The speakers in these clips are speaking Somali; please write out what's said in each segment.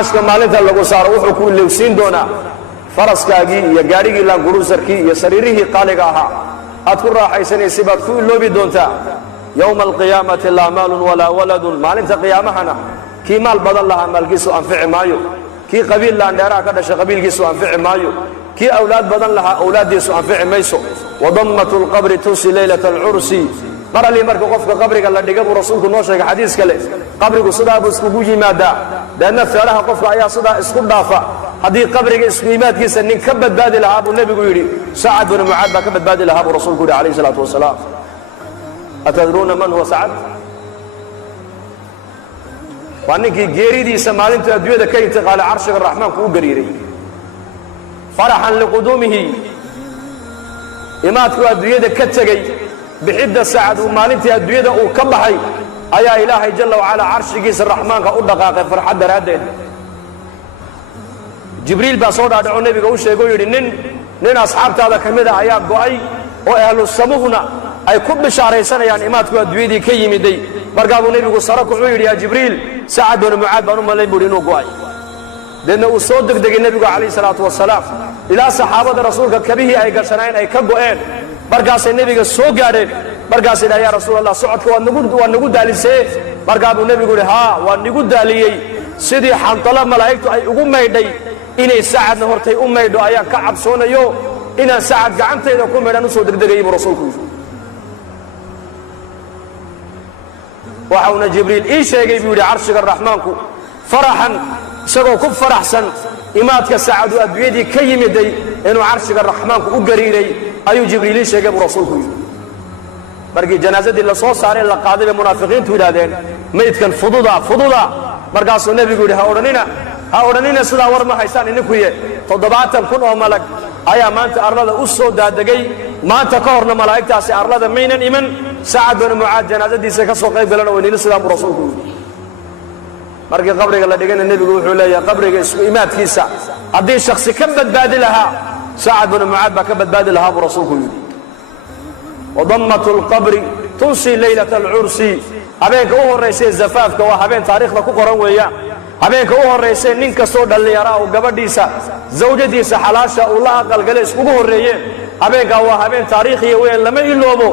macashka maalinta lagu saaro wuxuu ku leewsiin doonaa faraskaagii iyo gaarigii laanguruusarkii iyo sariirihii qaaliga ahaa aad ku raaxaysanaysa baad ku iloobi doontaa yowma alqiyaamati laa maalun walaa waladun maalinta qiyaamahana kii maal badan lahaa maalkiisu anfici maayo kii qabiil laandheeraha ka dhashay qabiilkiisu anfici maayo kii awlaad badan lahaa awlaaddiisu anfici mayso wadammatu lqabri tusi leylata alcursi mar allii marka qofka qabriga la dhiga buu rasuulku noo sheegay xadiis kale qabrigu sidaa buu iskugu yimaadaa deedna feeraha qofka ayaa sidaa isku dhaafa haddii qabriga isku yimaadkiisa nin ka badbaadi lahaa buu nebigu yidhi sacad binu mucaad baa ka badbaadi lahaa buu rasuulku yidhi calayhi salaatu wasalaam atadruuna man huwa sacad waa ninkii geeridiisa maalintuu adduunyada ka intiqaalay carshiga raxmaanku u gariiray faraxan liquduumihi imaadku adduunyada ka tegey bixidda sacad uu maalintii adduunyada uu ka baxay ayaa ilaahay jalla wacalaa carshigiisa raxmaanka u dhaqaaqay farxad daraaddeed jibriil baa soo dhaadhaco nebiga u sheegay oo yidhi nin asxaabtaada ka mid a ayaa go'ay oo ahlu samuhna ay ku bishaaraysanayaan imaadku adduunyadii ka yimiday markaa buu nebigu sara kuxuu yidhi yaa jibriil sacad binu mucaad baan u malayn buuhi inuu go'ay deedna uu soo degdegay nebigu calayhi salaatu wasalaam ilaa saxaabada rasuulka kabihii ay gashanayn ay ka go'een markaasay nebiga soo gaadheen markaas idhaha yaa rasuul allah socodka waa nagu daalisee markaa buu nebigu yidhi haa waa nigu daaliyey sidii xantalo malaa'igtu ay ugu maydhay inay sacadna hortay u maydho ayaan ka cabsoonayo inaan sacad gacantayda ku maydhaan u soo degdegayay buu rasuulku yidhi waxauna jibriil ii sheegay buu yidhi carshiga raxmaanku faraxan isagoo ku faraxsan imaadka sacadu adduunyadii ka yimiday inuu carshiga raxmaanku u gariiray ayuu jibriil ii sheegay buu rasuulku yidhi markii janaasadii la soo saaray la qaaday bay munaafiqiintu yidhaahdeen maydkan fududa markaasuu nebigu yidhi ha odhanina sidaa war ma haysaan ininkuye 70,000 oo malag ayaa maanta arlada u soo daadegay maanta ka horna malaa'igtaasi arlada maynan iman sacad binu mucaad janaasadiisa ka soo qayb galana waynina sidaa buu rasuulku yidhi markii qabriga la dhigana nebigu wuxuu leeyahay qabriga isku imaadkiisa haddii shaksi ka badbaadi lahaa sacad binu mucaad baa ka badbaadi lahaa buu rasuulku yidhi wadammatu lqabri tunsi leylata alcursi habeenka u horraysee zafaafka waa habeen taariikhda ku qoran weeyaan habeenka u horraysee nin kastoo dhallinyara uu gabadhiisa zawjadiisa xalaasha uu la aqalgale iskugu horreeyeen habeenkaa waa habeen taariikhiya weeyaan lama iloobo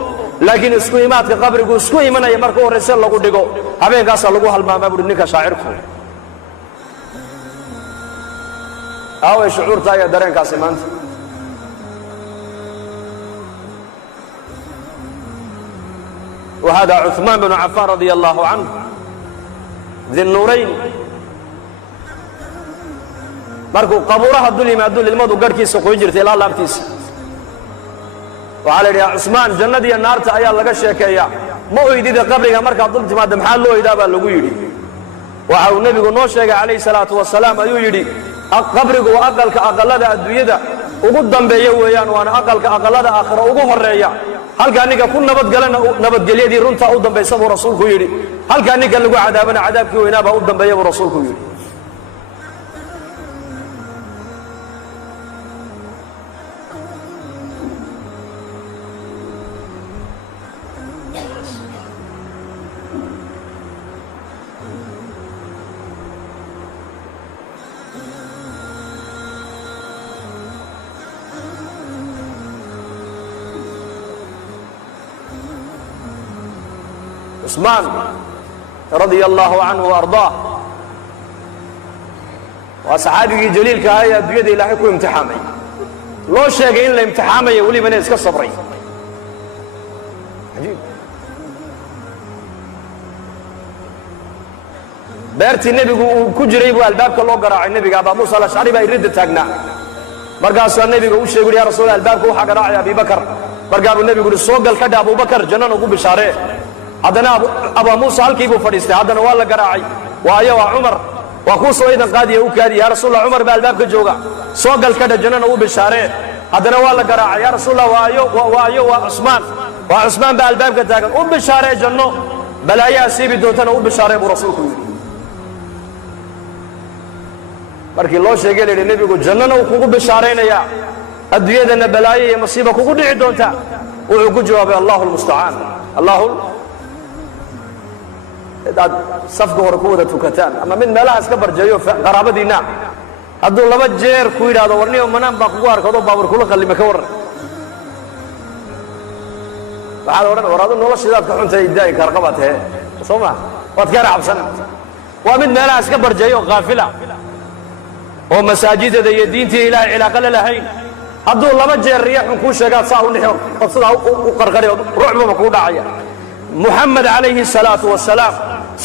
laakiin isku imaadka qabrigu isku imanaya marka u horrayse lagu dhigo habeenkaasaa lagu halmaamaa buuhi ninka shaacirku aaway shucuurta ayaa dareenkaasi maanta وهذا عثمان بن عفان رضي الله عنه ذي النورين markuu qabuuraha dul yimaado ilmadu garkiisa qoyn jirtay ilaa laabtiisa waxaa la yidhaha cusmaan jannada iyo naarta ayaa laga sheekeeyaa ma oydida qabriga markaad dul timaadda maxaa loo oydaa baa lagu yidhi waxa uu nebigu noo sheegay calayhi salaatu wasalaam ayuu yidhi qabrigu waa aqallada adduunyada ugu dambeeya weeyaan waana aqallada aakhira ugu horreeya halkaa ninka ku nabadgalana nabadgelyadii runtaa u dambaysa buu rasuulku yidhi halkaa ninka lagu cadaabana cadaabkii weynaa baa u dambeeya buu rasuulku yidhi عثمان رضي الله عنه وأرضاه وأصحابه جليل كهاية بيد الله يكون امتحامي لو شيء إلا امتحامي ولي من يسكت صبري عجيب beertii nebigu uu ku jiray buu albaabka loo garaacay nebiga Abu Musa al-Ash'ari baa irid taagnaa markaasuu nebigu u sheegay yaa rasuul albaabka waxa garaacay Abu Bakar markaasuu nebigu soo gal ka Abu Bakar jannada ugu bishaaree haddana Abu Musa halkii buu fadhiistay haddana waa la garaacay waayo waa Umar waa ku soo idan qaadiye u kaadi yaa rasuul Umar baa albaabka jooga soo gal ka jannada ugu bishaaree haddana waa la garaacay yaa rasuul waayo waa Usmaan baa albaabka taagan u bishaaree janno balaayaa siibi doontana u bishaaree buu rasuulku yiri markii loo sheegay leeyahay nebigu jannana uu kugu bishaareynaya adduunyadana balaayo iyo masiibo kugu dhici doonta wuxuu ku jawaabay Allahu musta'an dad safka hore ku wada tukataan ama mid meelaha iska barjeeyo qaraabadiina hadduu laba jeer ku yidhaahdo warniyo manaan baa kugu arkado baabur kula qallime ka waran waxaad odhan war adu noloshidaad ka xuntay daai karqabaad hee soo ma waad ka raacabsan waa mid meelaha iska barjeeyo qaafila oo masaajidada iyo diintii ilaahay cilaaqo la lahayn hadduu laba jeer riixun kuu sheegaad saa u nixo qofsadaa u qarqari ruuxbaba kuu dhacaya muxamed calayhi salaatu wasalaam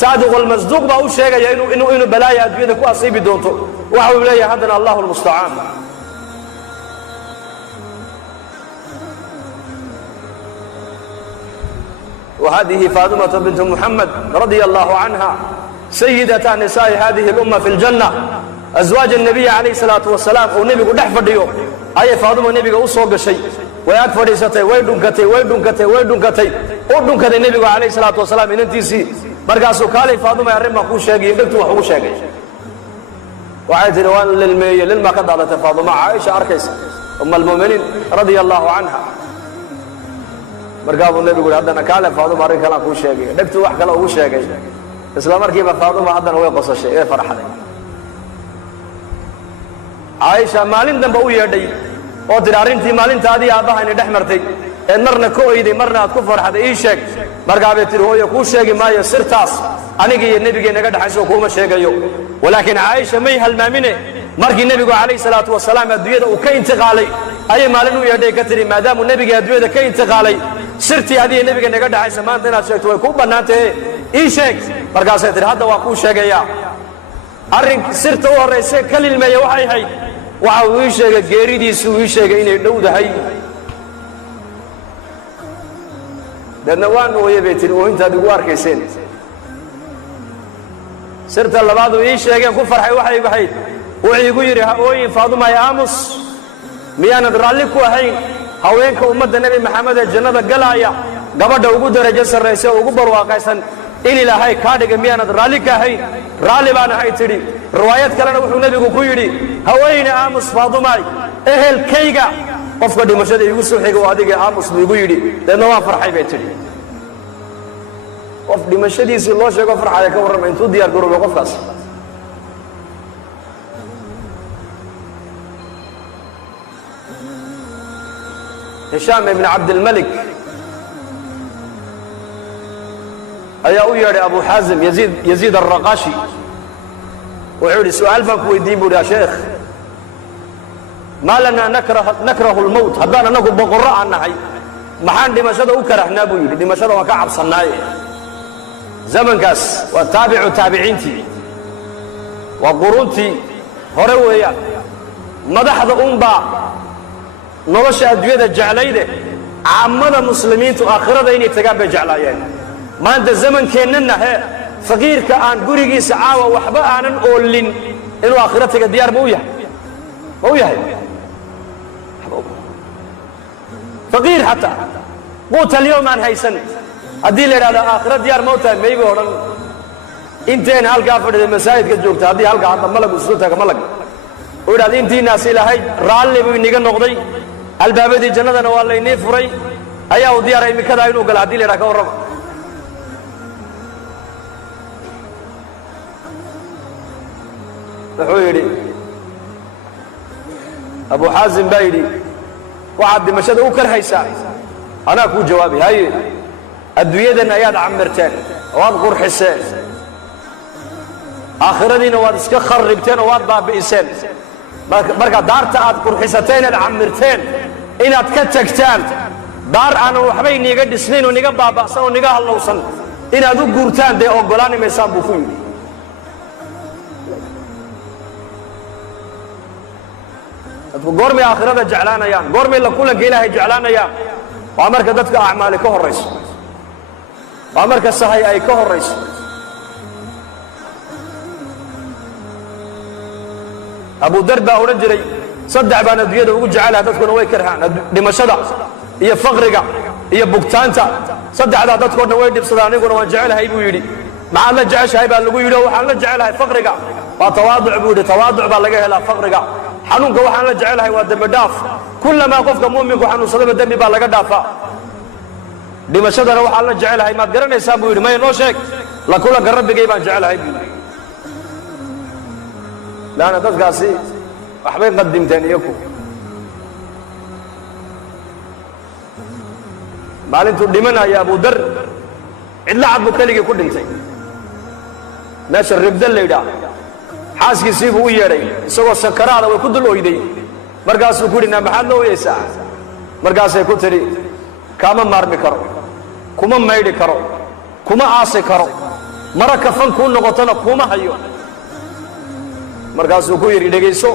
saadiq almasduuq baa u sheegaya inuu balaaya adduunyada ku asiibi doonto waxa uu leeyahay haddana allahu lmustacaan وهذه فاطمة بنت محمد رضي الله عنها سيدة نساء هذه الأمة في الجنة أزواج النبي عليه الصلاة والسلام ونبي قد حفر ديو أي فاطمة النبي أصوغ شيء ويكفر يستي ويدنكتي ويدنكتي ويدنكتي ودنكتي النبي عليه الصلاة والسلام إن انتيسي مرقاسو كالي فاطمة يرمى أخو شاقي يمدكتو أخو شاقي وعيد الوان للمية للما قد على فاطمة عائشة أركيس أم المؤمنين رضي الله عنها markaa buu nebigu haddana kaale faaduma arrin kalaan kuu sheegay dhegtu wax kale ugu sheegay isla markiiba faaduma haddana way qosashay ee farxaday caaisha maalin dambe u yeedhay oo tidhi arrintii maalintaadii aabbahayna dhex martay eed marna ka oyday marna aad ku farxaday ii sheeg markaa bay tidhi hooyo kuu sheegi maayo sirtaas aniga iyo nebigay naga dhexayso kuuma sheegayo walaakiin caaisha may halmaamine markii nebigu calayhi salaatu wasalaam adduunyada uu ka intiqaalay ayay maalin u yeedhay ka tidhi maadaamuu nebigii adduunyada ka intiqaalay sirtii adiga nebiga naga dhaxaysa maanta inaad sheegto way kuu bannaantahe ii sheeg markaasay tidhi hadda waa kuu sheegayaa arrin sirta u horrayse ka lilmeeya waxay ahayd waxa uu ii sheegay geeridiisuu ii sheegay inay dhowdahay deedna waan ooye bay tidhi oohintaad igu arkayseen sirta labaad uu ii sheegeen ku farxay waxay ahayd wuxuu igu yidhi ha ooyin faadumay aamus miyaanad raalli ku ahayn haweenka ummadda nebi maxamed ee jannada galaaya gabadha ugu darajo sarraysa oo ugu barwaaqaysan in ilaahay kaa dhiga miyaanad raalli ka ahayn raalli baan ahay tidhi riwaayad kalena wuxuu nebigu ku yidhi haweyne aamus faadumay ehelkayga qofka dhimashada iigu soo xiga oo adiga aamus buu igu yidhi deedna waan farxay bay tidhi qof dhimashadiisii loo sheego farxaya ka warrama intuu diyaar garoobay qofkaas هشام بن عبد الملك أيا ويا أبو حازم يزيد الرقاشي وعود سؤال فانك ويديبوا يا شيخ ما لنا نكره الموت هبانا نقول بقراء النهي محان دي مشهده وكرهنا بيقول دي مشهده وكعب صناعي زمن كاس وتابع تابعينتي وقرونتي هرويا مدحض أمبا nolosha adduunyada jeclayde caamada muslimiintu aakhirada inay tagaan bay jeclaayeen maanta zamankeenna faqiirka aan gurigiisa caawa waxba aanan oolin inuu aakhira taga diyaar ma u yahay faqiir xataa quuta alyawm aan haysan haddii la yidhahdo aakhira diyaar ma u tahay mayba odhan inteen halkaa fadhida masaajidka joogta haddii halkaa hadda malag usoo taaga malag u yidhahda intiinaas ilaahay raalli buu iniga noqday albaabadii jannadana waa laynii furay ayaa uu diyaaray imikadaa inuu galo haddii la yidhaha ka warrama wuxuu yidhi abu xaasim baa yidhi waxaad dhimashada u karhaysaa anaa kuu jawaabi haye adduunyadan ayaad camirteen waad qurxiseen aakhiradiina waad iska kharribteen oo waad baabi'iseen marka daarta aad qurxisateen aad camirteen inaad ka tagtaan daar aanan waxba iniga dhisnayn oo niga baaba'san oo niga hallowsan inaad u guurtaan dee oggolaani maysaan buu ku yidhi dadku goormay aakhirada jeclaanayaan goormay la kulanka ilaahay jeclaanayaan waa marka dadka acmaali ka horrayso waa marka sahay ay ka horrayso abu dar baa odhan jiray saddex baan adduunyada ugu jecelaha dadkuna way karhaan dhimashada iyo faqriga iyo bugtaanta saddexdaa dadkoo dhan way dhibsadaan aniguna waan jecelahay buu yidhi maxaad la jeceshahay baa lagu yidhi oo waxaan la jecelahay faqriga waa tawaaduc buu yidhi tawaaduc baa laga helaa faqriga xanuunka waxaan la jecelahay waa dembi dhaaf kullamaa qofka mu'minku xanuunsadaba dembi baa laga dhaafaa dhimashadana waxaa la jecelahay maad garanaysaa buu yidhi maya noo sheeg la kulanka rabbigay baan jecelahay buu yidhi laana dadkaasi waxbay qadimteen iyaku maalintuu dhimanaya abu dar cidla cad buu keligii ku dhintay meesha ribda la yidhaah xaaskiisii buu u yeedhay isagoo sakaraada way ku dul oyday markaasuu ku yidhi naa maxaad la oyaysaa markaasay ku tidhi kaama maarmi karo kuma maydhi karo kuma aasi karo mara kafan kuu noqotona kuma hayo markaasuu ku yidhi dhegayso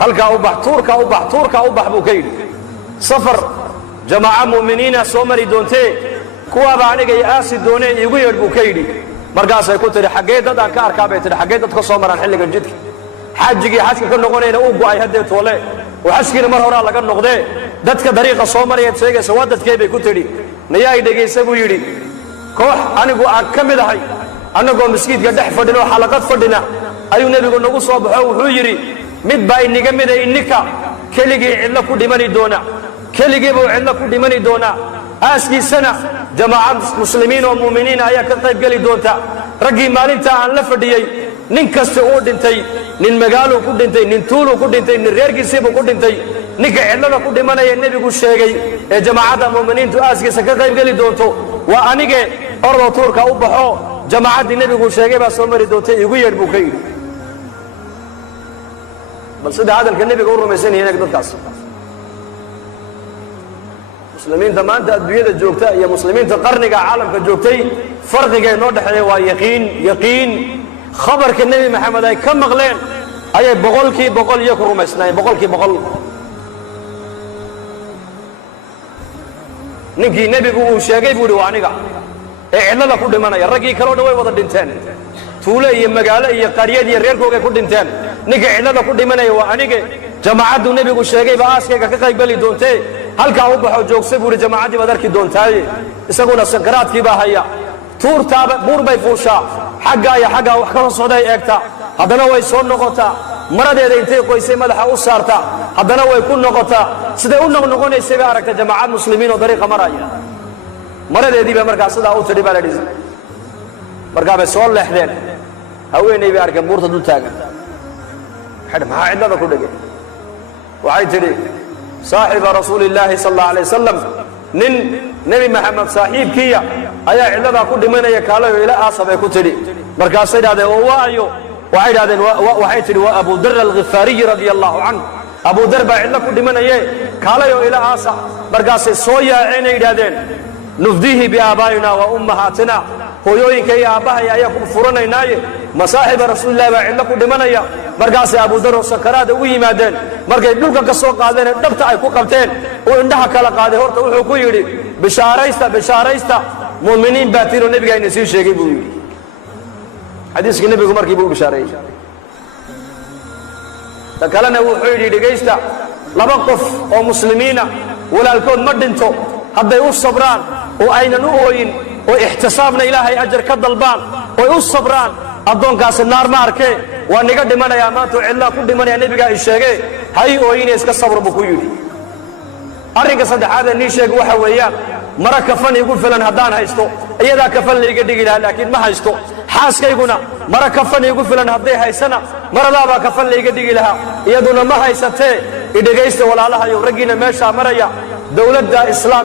halkaa u bax tuurkaa u bax buu ka yidhi safar jamaaca mu'miniina soo mari doontee kuwaaba aniga i aasi doonee iigu yeedh buu ka yidhi markaasay ku tidhi xaggee dad aan ka arkaa bay tidhi xaggee dad ka soo maraan xilligan jidka xaajigii xajka ka noqonayna uu go'ay haddee toole oo xajkiina mar horaa laga noqdee dadka dariiqa soo marayaad sheegaysa waa dadkee bay ku tidhi nayaa i dhegaysa buu yidhi koox anigu aan ka mid ahay annagoo masjiidka dhex fadhin oo xalaqad fadhina ayuu nebigu nagu soo baxo wuxuu yidhi mid baa iniga mida ininka keligii cidlo ku dhimani doona keligii buu cidlo ku dhimani doonaa aaskiisana jamaacad muslimiin oo mu'miniina ayaa ka qayb geli doonta raggii maalintaa aan la fadhiyey nin kasta uu dhintay nin magaaluu ku dhintay nin tuuluu ku dhintay nin reerkiisiibuu ku dhintay ninka cidlada ku dhimanaya nebigu sheegay ee jamaacadda mu'miniintu aaskiisa ka qayb geli doonto waa anige ordoo tuurka u baxo jamaacaddii nebigu sheegay baa soo mari doontay iigu yeedh buu ka yidhi bal sida hadalka nebiga u rumaysan yihiin dadkaas muslimiinta maanta adduunyada joogta iyo muslimiinta qarniga caalamka joogtay farqiga inoo dhexeeya waa yaqiin khabarka nebi maxamed ay ka maqleen ayay boqolkii boqol iyo ku rumaysnaayeen boqolkii boqol ninkii nebigu uu sheegay buu yidhi waa aniga ee cidlada ku dhimanaya raggii kaleo dhan way wada dhinteen tuule iyo magaalo iyo qaryad iyo reerkoogay ku dhinteen ninka cidlada ku dhimanaya waa anige jamaacaddu nebigu sheegayba aaskayga ka qayb geli doontee halkaa u baxo joogsa buu yidhi jamaacaddii baad arki doontaaye isaguna sakaraadkii baa haya tuurtaaba buur bay fuushaa xaggaa iyo xaggaa wax ka socday eegtaa haddana way soo noqotaa maradeeda intay qoysay madaxa u saartaa haddana way ku noqotaa siday u noqnoqonaysay bay aragtay jamaacad muslimiin oo dariiqa maraya maradeedii bay markaa sidaa u tidhi baa la dhisi markaa bay soo leexdeen haweenay bay arkeen buurta dul taagan maxaa cidlada ku dhegay waxay tidhi saaxiba rasuuli illaahi sal allahu alay wasalam nin nebi maxamed saaxiibkiiya ayaa cidladaa ku dhimanaya kaalayo ila aasa bay ku tidhi markaasay idhahdeen oo waayo waxay idhahdeen waxay tidhi waa abu dar alghifaariyi radia allahu canhu abu dar baa cidlo ku dhimanaye kaalayo ila aasa markaasay soo yaaceenay yidhahdeen nufdihi biaabaa'ina wa ummahaatina hooyooyinka iyo aabbahay ayaa ku furanaynaaye masaaxiba rasuulillahi baa cidlo ku dhimanaya markaasay abu dar oo sakaraada u yimaadeen markay dhulka ka soo qaadeen ee dhabta ay ku qabteen uu indhaha kala qaaday horta wuxuu ku yidhi bishaaraysta mu'miniin baatiin oo nebiga ayna sii sheegay buu yidhi xadiiskii nebigu markii buu u bishaareeyey ta kalena wuxuu yidhi dhegaysta laba qof oo muslimiina walaalkood ma dhinto hadday u sabraan oo aynan u ooyin oo ixtisaabna ilaahay ajar ka dalbaan oy u sabraan addoonkaasi naar ma arkee waa niga dhimanayaa maantoo cidlaa ku dhimanaya nebigaa i sheegee hay ooyine iska sabro buu ku yidhi arrinka saddexaadee nii sheeg waxa weeyaan mara kafan iigu filan haddaan haysto iyadaa kafan layga dhigi lahaa laakiin ma haysto xaaskayguna mara kafan iigu filan hadday haysana maradaabaa kafan layga dhigi lahaa iyaduna ma haysatee idhegaysta walaalahayo raggiina meeshaa maraya dowladda islaam